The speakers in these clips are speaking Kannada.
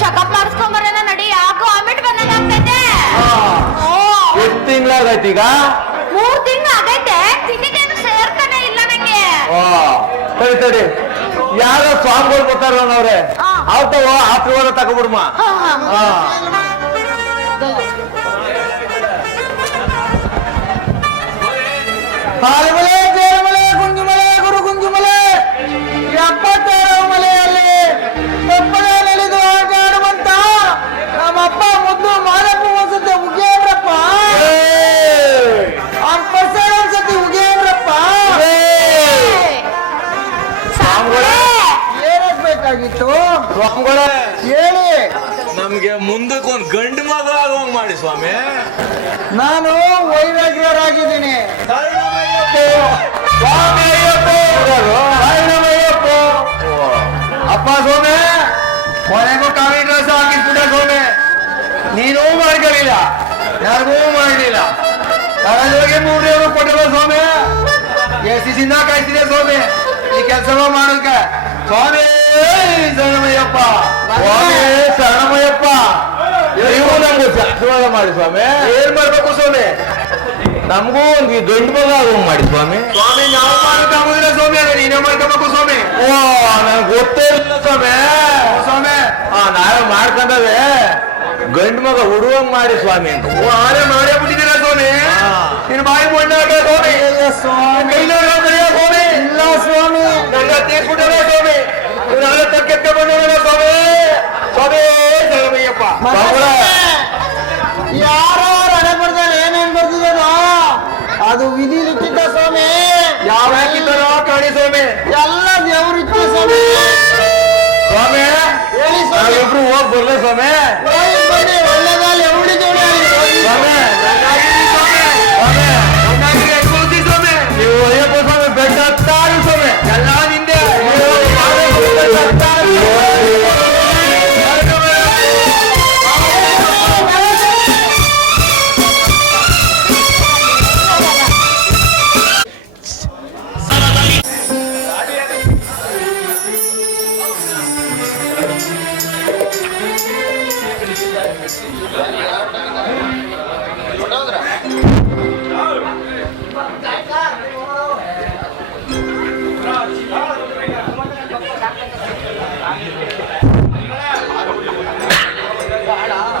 ಚೆಕಪ್ ಮಾಡಿಸ್ಕೊಂಬರೇನ ನಡಿ. ಯಾಕೋ ವಾಮಿಟ್ ಬಂದಂಗಾಗ್ತೈತೆ. ಎಷ್ಟು ತಿಂಗಳಾಗೈತಿ ಈಗ? 3 ತಿಂಗಳು ಆಗೈತೆ. ತಿಂಡಿಗೇನು ಸೇರ್ತಾನೆ ಇಲ್ಲ ನಂಗೆ. ಸರಿ ಸರಿ, ಯಾರೋ ಸ್ವಾಮಿಗಳು ಬರ್ತಾರವ್ರೆ, ಅವತ್ತವ ಆಶೀರ್ವಾದ ತಗೊಬಿಡ್ಮ. ಹಾಲಮಲೆ, ಜೇರುಮಲೆ, ಗುಂಜುಮಲೆ, ಗುರು ಗುಂಜುಮಲೆ, 76 ಮಲೆಯಲ್ಲಿ ತಪ್ಪಲೆ ನೆಲೆದು ಆಟ ಆಡುವಂತ ನಮ್ಮಪ್ಪ ಮುದ್ದು ಮಾದಪ್ಪ ಒಂದ್ಸತಿ ಉಗೇಂದ್ರಪ್ಪ, ಒಂದ್ಸತಿ ಉಗೇಂದ್ರಪ್ಪ. ಏನಾಗ್ಬೇಕಾಗಿತ್ತು ಸ್ವಾಮಿಗಳೇ? ಹೇಳಿ. ನಮ್ಗೆ ಮುಂದಕ್ಕೆ ಒಂದು ಗಂಡು ಮಗ ಆಗುವಂಗ್ ಮಾಡಿ ಸ್ವಾಮಿ. ನಾನು ವೈರಾಗ್ಯರಾಗಿದ್ದೀನಿ. ಅಪ್ಪ ಸೋಮೆ, ಕೊನೆಗೂ ಕಾವಿ ಡ್ರೆಸ್ ಹಾಕಿಸ್ಬಿಟ್ಟ ಸೋಮೆ. ನೀನೂ ಮಾಡ್ಕೊಳ್ಳಿಲ್ಲ, ಯಾರಿಗೂ ಮಾಡಲಿಲ್ಲ. ತಗೊಂಡೋಗಿ 3 € ಕೊಟ್ಟಿರೋ ಸೋಮೆ. ಎಸಿಸಿಂದ ಕಾಯ್ತಿದೆ ಸೋಮೆ ಈ ಕೆಲಸವ ಮಾಡೋಕ. ಸ್ವಾಮಿ ಶರಣಮಯ್ಯಪ್ಪ, ಸ್ವಾಮಿ ಶರಣಮಯ್ಯಪ್ಪ, ನೀವು ನಮ್ಗೆ ಆಶೀರ್ವಾದ ಮಾಡಿ ಸ್ವಾಮಿ. ಏನ್ ಮಾಡ್ಬೇಕು ಸ್ವಾಮಿ? ನಮಗೂ ಒಂದು ಗಂಡು ಮಗ ಆಗುವಂಗ್ ಮಾಡಿ ಸ್ವಾಮಿ. ಸ್ವಾಮಿ ನಾವು ಮಾಡೋಕ್ಕಾಗೋದಿಲ್ಲ ಸ್ವಾಮಿ, ಅದೇ ನೀನೇ ಮಾಡ್ಕೋಬೇಕು ಸ್ವಾಮಿ. ನನಗೆ ಗೊತ್ತೇ ಇಲ್ಲ ಸ್ವಾಮಿ. ಸ್ವಾಮಿ ನಾವೇ ಮಾಡ್ಕೊಂಡವೆ ಗಂಡು ಮಗ ಉಡುವಂಗ್ ಮಾಡಿ ಸ್ವಾಮಿ ಅಂತ. ಆರೆ ಮಾಡೇ ಬಿಟ್ಟಿದ್ದೀರ ಸ್ವಾಮಿ. ನಿನ್ ಬಾಯಿ ಮಣ್ಣಾಗ ಸ್ವಾಮಿ. ಸ್ವಾಮಿ ಇಲ್ಲ ಸ್ವಾಮಿ, ನನ್ನ ತೀರ್ಸ್ಬಿಟ್ಟಾರ ಸ್ವಾಮಿ. ನಾಳೆ ತಕ್ಕೆ ಬಂದವರ ಸ್ವಾಮಿ. ಸ್ವಾಮಿ ಶರಣಮಯ್ಯಪ್ಪ. ಯಾರೋ ಹಣೆ ಬರ್ತಾರೆ, ಏನೇನ್ ಬರ್ತಿದ್ದಾರೋ ಅದು ವಿಧಿ ಲಿಖಿತ ಸ್ವಾಮಿ. ಯಾವ ಹಾಕಿದ್ದಾರೋ ಕಾಣಿ ಸ್ವಾಮಿ, ಎಲ್ಲ ದೇವ್ರು ಇತ್ತು ಸ್ವಾಮಿ. ಸ್ವಾಮಿ ಹೇಳಿ ಸ್ವಾಮಿ, ಇಬ್ರು ಹೋಗ್ ಬರ್ಲ ಸ್ವಾಮಿ. ಬನ್ನಿ, ಒಳ್ಳೆದಾಗಲಿ, ಎವಡಿ ಜೋಡಿ ಸ್ವಾಮಿ. ನೀವು ಅಯ್ಯಪ್ಪ ಸ್ವಾಮಿ ಬೆಟ್ಟ ಹತ್ತಾರು ಸ್ವಾಮಿ, ಎಲ್ಲ ನಿಂದೆ.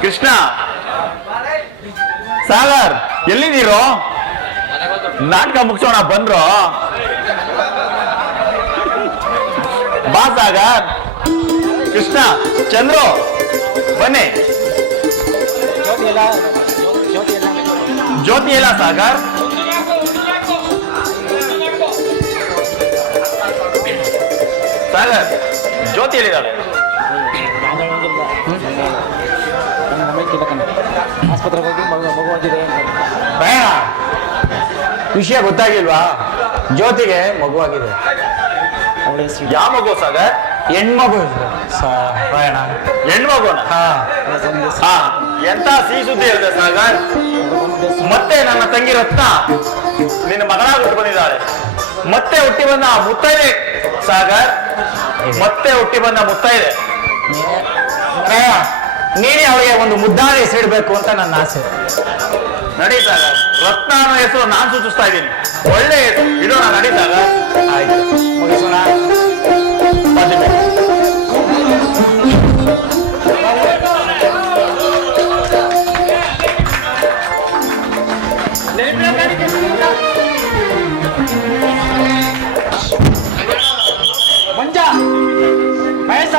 ಕೃಷ್ಣ, ಸಾಗರ್ ಎಲ್ಲಿದ್ದೀರೋ? ನಾಟಕ ಮುಗಿಸೋಣ ಬಂದ್ರು. ಬಾ ಸಾಗರ್. ಕೃಷ್ಣ, ಚಂದ್ರು ಬನ್ನಿ. ಜ್ಯೋತಿ ಎಲ್ಲ ಸಾಗರ್? ಸಾಗರ್, ಜ್ಯೋತಿ ಎಲ್ಲಿದ್ದಾಳೆ? ಆಸ್ಪತ್ರೆಗೆ ಹೋಗಿ ಮಗುವಾಗಿದೆ. ಬೇಡ, ವಿಷಯ ಗೊತ್ತಾಗಿಲ್ವಾ? ಜ್ಯೋತಿಗೆ ಮಗುವಾಗಿದೆ. ಯಾವ ಮಗು ಸಾಗರ್? ಹೆಣ್ಮಗು. ಹೆಣ್ಮಗುನ? ಎಂತ ಸಿಹಿ ಸುದ್ದಿ ಹೇಳಿದೆ ಸಾಗರ್. ಮತ್ತೆ ನನ್ನ ತಂಗಿ ರತ್ನ ನಿನ್ನ ಮಗಳಾಗಿ ಹುಟ್ಟು ಬಂದಿದ್ದಾಳೆ. ಮತ್ತೆ ಹುಟ್ಟಿ ಬಂದ ಮುತ್ತೈದೆ ಸಾಗರ್, ಮತ್ತೆ ಹುಟ್ಟಿ ಬಂದ ಮುತ್ತೈದೆ. ನೀನೇ ಅವಳಿಗೆ ಒಂದು ಮುದ್ದಾದ ಹೆಸರಿಡ್ಬೇಕು ಅಂತ ನನ್ನ ಆಸೆ. ನಡಿ ಸಾಗರ್, ರತ್ನ ಅನ್ನೋ ಹೆಸರು ನಾನು ಸೂಚಿಸ್ತಾ ಇದ್ದೀನಿ. ಒಳ್ಳೆ ಹೆಸರು ಇಡೋಣ. ನಡಿ ಸಾಗರ್. ಆಯ್ತು, ಮುಗಿಸೋಣ. ಮಂಜ, ಬಯಸ